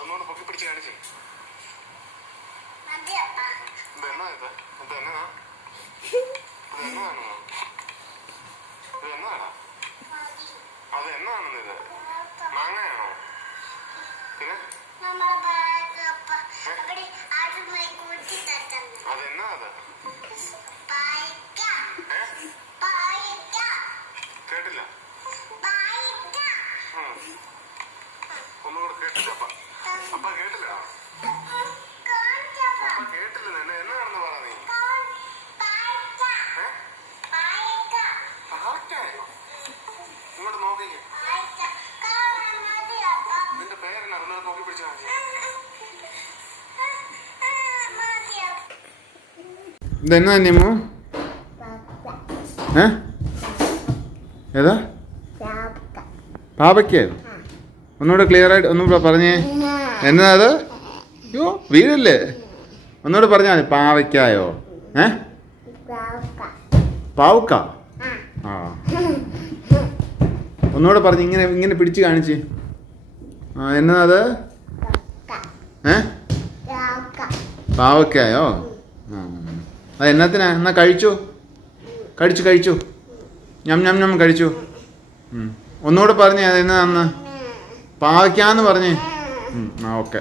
ഒന്നുകൂടെ പൊക്കി പിടിച്ച് കാണിച്ചേ. ഇതെന്നാ ഇത്? ഇതെന്നതാ? ഇതെന്നതാണോ? ഇതെന്നതാടാ? അത് എന്നാണെന്ന് ഇത്? മാങ്ങയാണോ? പിന്നെ അതെന്നാ അത്? കേട്ടില്ല. ഒന്നുകൂടെ കേട്ടില്ല. അപ്പ കേട്ടില്ല. അപ്പ കേട്ടില്ല. എന്നെ എന്നാണെന്ന് പറ നീ. ഇങ്ങോട്ട് നോക്കിക്കേ. നിന്റെ പേരെന്നാ? ഒന്നുകൂടെ നോക്കി പിടിച്ചു കാണിച്ചു. ഇതെന്നാ നിമു? ഏതാ? പാവയ്ക്കായോ? ഒന്നുകൂടെ ക്ലിയർ ആയിട്ട് ഒന്നുകൂടെ പറഞ്ഞേ. എന്നാ അത്? അയ്യോ വീഴല്ലേ. ഒന്നുകൂടെ പറഞ്ഞാൽ മതി. പാവയ്ക്കായോ? പാവക്ക. ആ ഒന്നുകൂടെ പറഞ്ഞ് ഇങ്ങനെ ഇങ്ങനെ പിടിച്ച് കാണിച്ച്. ആ എന്നാ അത്? പാവയ്ക്കായോ? ആ അത് എന്നത്തിനാ? എന്നാ കഴിച്ചു കഴിച്ചു ഞം ഞം ഞം കഴിച്ചു. ഒന്നുകൂടെ പറഞ്ഞേ. അത് എന്നാന്ന്? പാവയ്ക്കാന്ന് പറഞ്ഞേ. ആ ഓക്കെ.